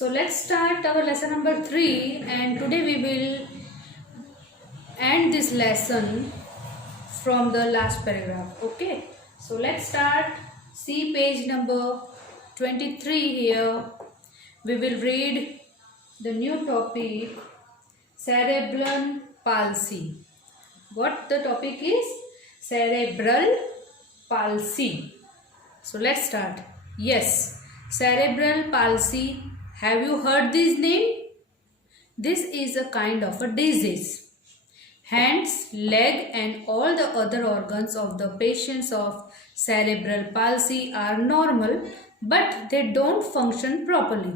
So let's start our lesson number 3, and today we will end this lesson from the last paragraph. Okay, so let's start. See page number 23 here. We will read the new topic, cerebral palsy. What the topic is? Cerebral palsy. So let's start. Yes, cerebral palsy. Have you heard this name? This is a kind of a disease. Hands, leg and all the other organs of the patients of cerebral palsy are normal, but they don't function properly.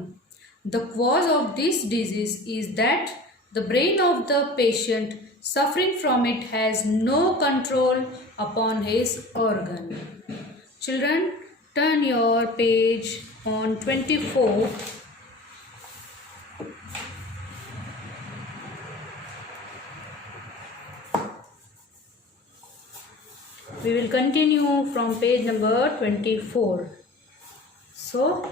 The cause of this disease is that the brain of the patient suffering from it has no control upon his organ. Children, turn your page on 24. We will continue from page number 24. So,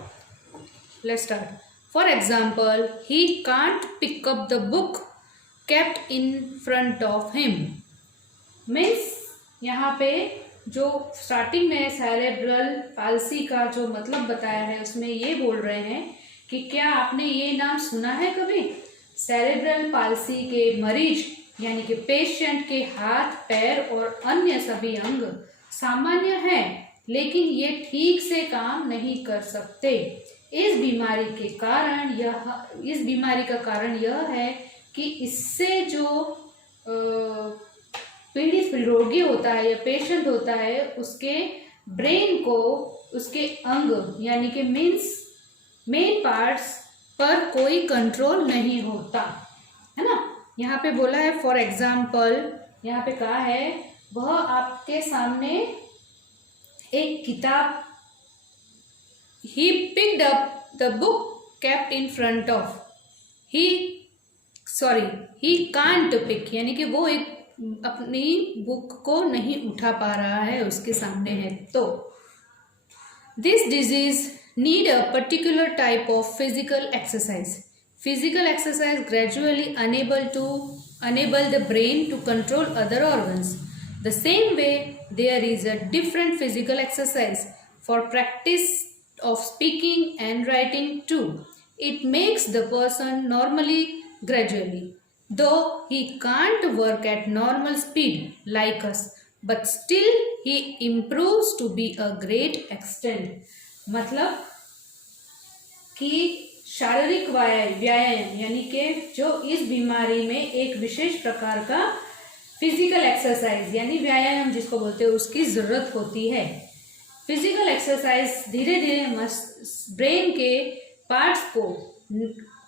let's start. For example, he can't pick up the book kept in front of him. Means यहाँ पे जो starting में cerebral palsy का जो मतलब बताया है उसमें ये बोल रहे हैं कि क्या आपने ये नाम सुना है कभी? सेरेब्रल पाल्सी के मरीज यानी कि पेशेंट के हाथ, पैर और अन्य सभी अंग सामान्य हैं, लेकिन ये ठीक से काम नहीं कर सकते। इस बीमारी का कारण यह है कि इससे जो पीड़ित रोगी होता है या पेशेंट होता है उसके ब्रेन को उसके अंग यानी कि मेन पार्ट्स पर कोई कंट्रोल नहीं होता है ना। यहाँ पे बोला है फॉर एग्जाम्पल, यहाँ पे कहा है वह आपके सामने एक किताब, he picked up the book kept in front of, he can't pick यानी कि वो एक अपनी बुक को नहीं उठा पा रहा है, उसके सामने है। तो this disease need a particular type of physical exercise. Physical exercise gradually enable the brain to control other organs. The same way, there is a different physical exercise for practice of speaking and writing too. It makes the person normally gradually, though he can't work at normal speed like us, but still he improves to be a great extent. मतलब कि शारीरिक व्यायाम यानी कि जो इस बीमारी में एक विशेष प्रकार का फिजिकल एक्सरसाइज यानी व्यायाम जिसको बोलते हैं उसकी ज़रूरत होती है। फिजिकल एक्सरसाइज धीरे धीरे ब्रेन के पार्ट्स को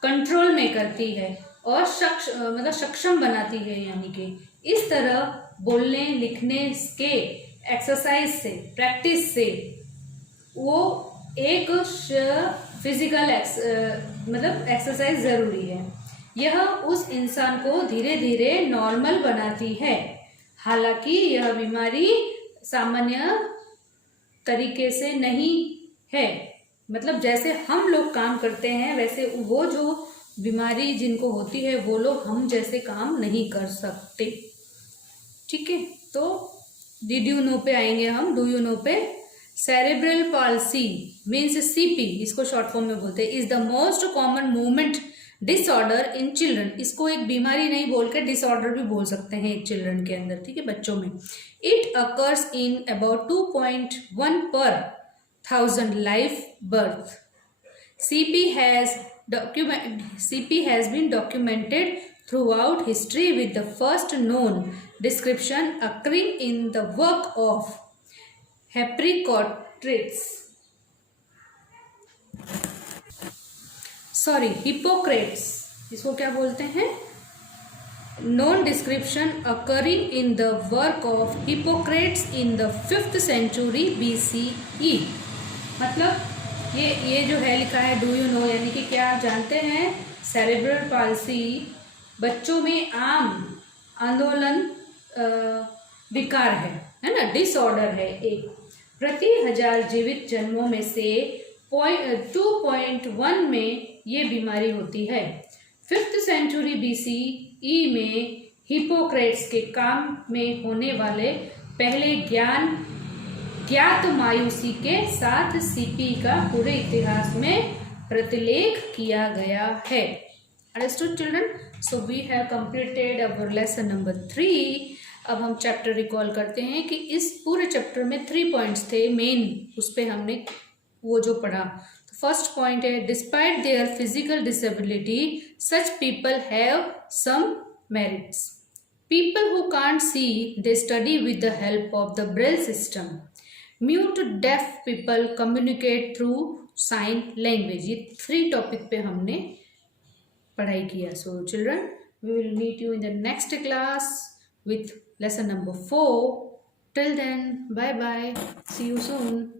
कंट्रोल में करती है और सक्षम बनाती है, यानी कि इस तरह बोलने लिखने के एक्सरसाइज से, प्रैक्टिस से वो एक फिजिकल एक्सरसाइज ज़रूरी है। यह उस इंसान को धीरे धीरे नॉर्मल बनाती है। हालांकि यह बीमारी सामान्य तरीके से नहीं है, मतलब जैसे हम लोग काम करते हैं वैसे वो जो बीमारी जिनको होती है वो लोग हम जैसे काम नहीं कर सकते। ठीक है, तो डिड यू नो पे आएंगे हम, डू यू नो पे। सेरेब्रल पाल्सी मीन्स सीपी, इसको शॉर्ट फॉर्म में बोलते हैं, is the most common movement disorder in children. इसको एक बीमारी नहीं बोल के डिसऑर्डर भी बोल सकते हैं एक चिल्ड्रन के अंदर, ठीक है, बच्चों में। It occurs in about 2.1 per 1000 live birth. CP has been documented throughout history, with the first known description occurring in the work of Hippocrates. इसको क्या बोलते हैं? Known description occurring in the work of Hippocrates in the 5th century BCE। मतलब ये जो है लिखा है डू यू नो, यानी कि क्या आप जानते हैं सेरेब्रल पाल्सी बच्चों में आम आंदोलन विकार है ना, डिसऑर्डर है। एक प्रति 1000 जीवित जन्मों में से 2.1 में ये बीमारी होती है। 5th सेंचुरी BCE में हिपोक्रेट्स के काम में होने वाले पहले ज्ञात मायूसी के साथ CP का पूरे इतिहास में प्रतिलेख किया गया है। Understood children? So we have completed our lesson number 3. अब हम चैप्टर रिकॉल करते हैं कि इस पूरे चैप्टर में 3 पॉइंट्स थे मेन, उस पर हमने वो जो पढ़ा। तो फर्स्ट पॉइंट है, despite their physical disability such people have some merits. People who can't see, they study with the help of the Braille system. Mute deaf people communicate through sign language. ये 3 topic पे हमने पढ़ाई किया। So children, we will meet you in the next class with lesson number 4. Till then, bye bye. See you soon.